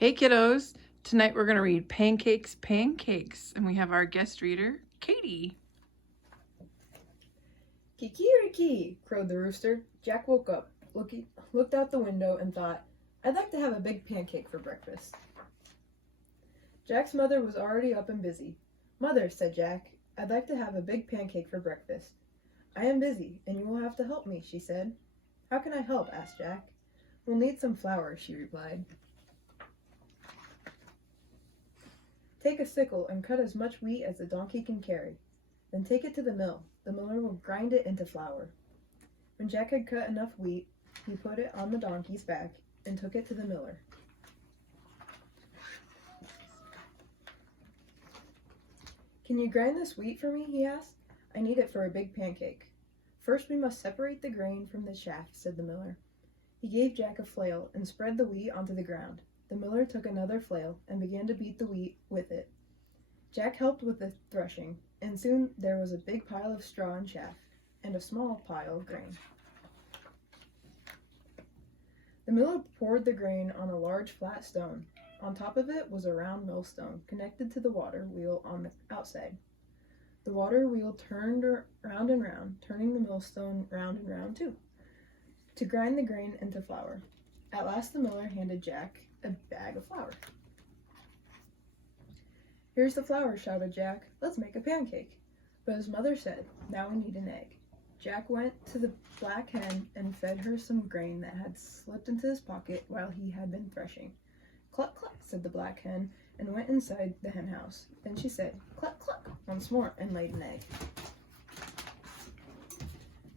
Hey kiddos, tonight we're going to read Pancakes, Pancakes, and we have our guest reader, Katie. Kikiriki, crowed the rooster. Jack woke up, looked out the window, and thought, I'd like to have a big pancake for breakfast. Jack's mother was already up and busy. Mother, said Jack, I'd like to have a big pancake for breakfast. I am busy, and you will have to help me, she said. How can I help? Asked Jack. We'll need some flour, she replied. Take a sickle and cut as much wheat as the donkey can carry. Then take it to the mill. The miller will grind it into flour. When Jack had cut enough wheat, he put it on the donkey's back and took it to the miller. Can you grind this wheat for me? He asked. I need it for a big pancake. First we must separate the grain from the chaff, said the miller. He gave Jack a flail and spread the wheat onto the ground. The miller took another flail and began to beat the wheat with it. Jack helped with the threshing, and soon there was a big pile of straw and chaff, and a small pile of grain. The miller poured the grain on a large flat stone. On top of it was a round millstone connected to the water wheel on the outside. The water wheel turned round and round, turning the millstone round and round too, to grind the grain into flour. At last the miller handed Jack a bag of flour. Here's the flour, shouted Jack. Let's make a pancake. But his mother said, now we need an egg. Jack went to the black hen and fed her some grain that had slipped into his pocket while he had been threshing. Cluck, cluck, said the black hen, and went inside the hen house. Then she said, cluck, cluck, once more, and laid an egg.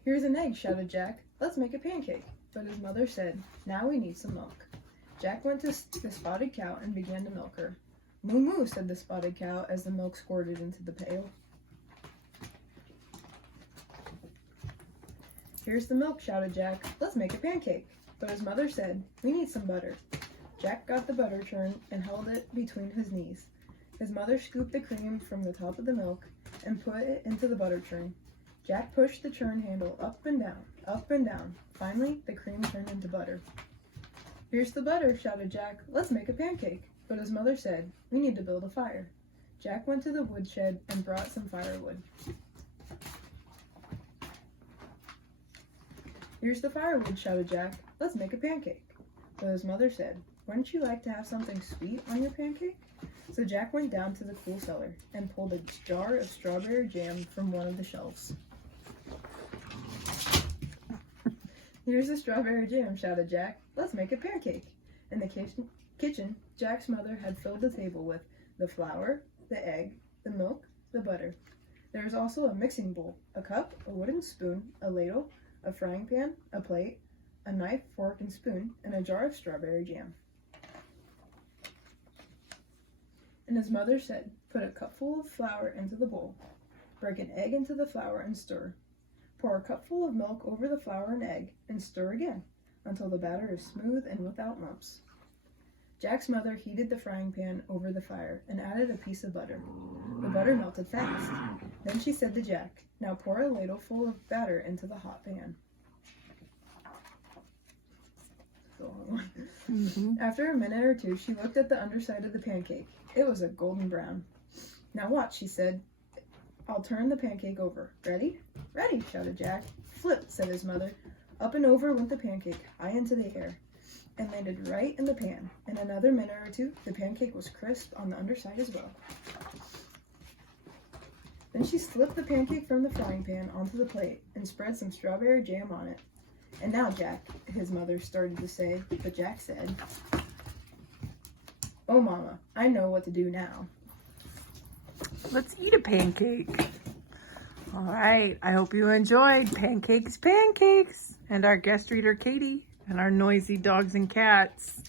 Here's an egg, shouted Jack. Let's make a pancake. But his mother said, now we need some milk. Jack went to the spotted cow and began to milk her. Moo moo, said the spotted cow as the milk squirted into the pail. Here's the milk, shouted Jack. Let's make a pancake. But his mother said, we need some butter. Jack got the butter churn and held it between his knees. His mother scooped the cream from the top of the milk and put it into the butter churn. Jack pushed the churn handle up and down, up and down. Finally, the cream turned into butter. Here's the butter, shouted Jack. Let's make a pancake. But his mother said, we need to build a fire. Jack went to the woodshed and brought some firewood. Here's the firewood, shouted Jack. Let's make a pancake. But his mother said, wouldn't you like to have something sweet on your pancake? So Jack went down to the cool cellar and pulled a jar of strawberry jam from one of the shelves. Here's the strawberry jam, shouted Jack. Let's make a pancake. In the kitchen, Jack's mother had filled the table with the flour, the egg, the milk, the butter. There was also a mixing bowl, a cup, a wooden spoon, a ladle, a frying pan, a plate, a knife, fork, and spoon, and a jar of strawberry jam. And his mother said, put a cupful of flour into the bowl, break an egg into the flour and stir. Pour a cupful of milk over the flour and egg and stir again until the batter is smooth and without lumps. Jack's mother heated the frying pan over the fire and added a piece of butter. The butter melted fast. Then she said to Jack, now pour a ladle full of batter into the hot pan. After a minute or two, she looked at the underside of the pancake. It was a golden brown. Now watch, she said. I'll turn the pancake over. Ready? Ready, shouted Jack. Flip, said his mother. Up and over went the pancake, high into the air, and landed right in the pan. In another minute or two, the pancake was crisp on the underside as well. Then she slipped the pancake from the frying pan onto the plate and spread some strawberry jam on it. And now, Jack, his mother started to say, but Jack said, oh, Mama, I know what to do now. Let's eat a pancake. All right, I hope you enjoyed Pancakes, Pancakes, and our guest reader, Katie, and our noisy dogs and cats.